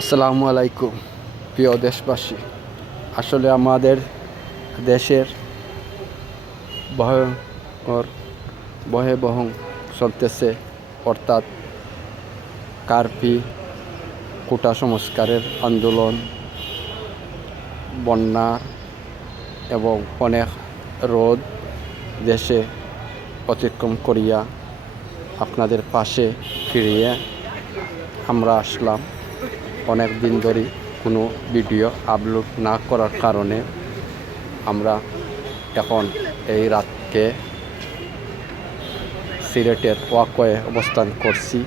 আসসালামু আলাইকুম, প্রিয় দেশবাসী। আসলে আমাদের দেশের ভয়ঙ্কর, ভয়াবহ চলতেছে, অর্থাৎ কার্পি কোটা সংস্কারের আন্দোলন, বন্যা এবং অনেক রোদ দেশে অতিক্রম করিয়া আপনাদের পাশে ফিরিয়ে আমরা আসলাম। অনেক দিন ধরে কোনো ভিডিও আপলোড না করার কারণে আমরা এখন এই রাতকে সিলেটের ওয়াকয়ে অবস্থান করছি।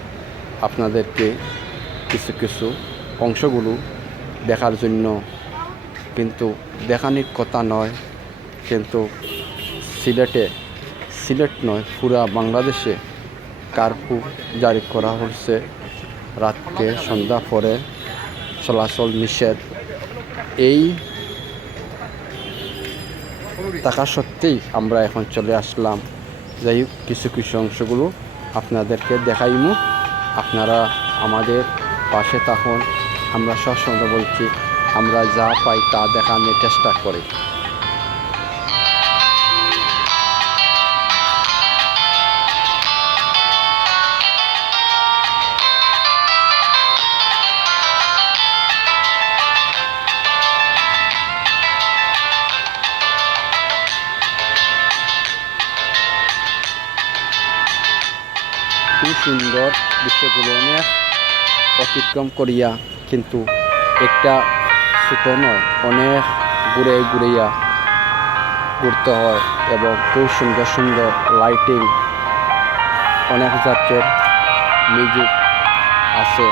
আপনাদেরকে কিছু কিছু অংশগুলো দেখার জন্য। কিন্তু দেখানির কথা নয়, কিন্তু সিলেটে, সিলেট নয়, পুরা বাংলাদেশে কার্ফু জারি করা হচ্ছে। রাতকে সন্ধ্যা পরে চলাচল নিষেধ। এই থাকা সত্ত্বেই আমরা এখন চলে আসলাম। যাই হোক, কিছু কিছু অংশগুলো আপনাদেরকে দেখাইমু। আপনারা আমাদের পাশে তখন আমরা সবসময় বলছি, আমরা যা পাই তা দেখানোর চেষ্টা করি। খুব সুন্দর দৃশ্যগুলো অনেক অতিক্রম করিয়া কিন্তু একটা ছোটো নয়, অনেক ঘুরে ঘুরিয়া ঘুরতে হয় এবং খুব সুন্দর সুন্দর লাইটিং অনেক জাতের মিউজিক আছে।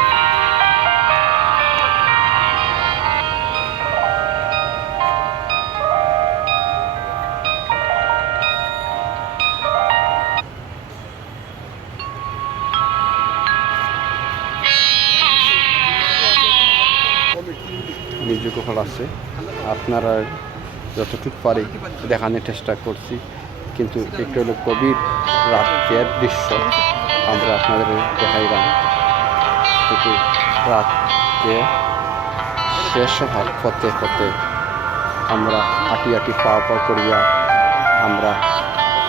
মিউজিক হল আছে আপনারা যতটুকু পারি দেখানোর চেষ্টা করছি, কিন্তু একটু হলো গভীর রাতের দৃশ্য, আমরা আপনাদের দেখাইলাম। কিন্তু রাতকে শেষ হওয়ার পথে পথে আমরা হাঁটি হাঁটি পাওয়া পাওয়া করিয়া আমরা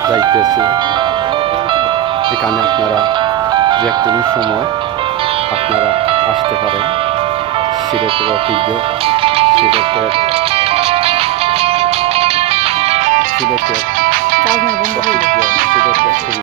যাইতেছি। এখানে আপনারা যে কোনো সময় আপনারা আসতে পারেন। সিলেটের ঐতিহ্য সিলেটের সিলেটের সিলেটের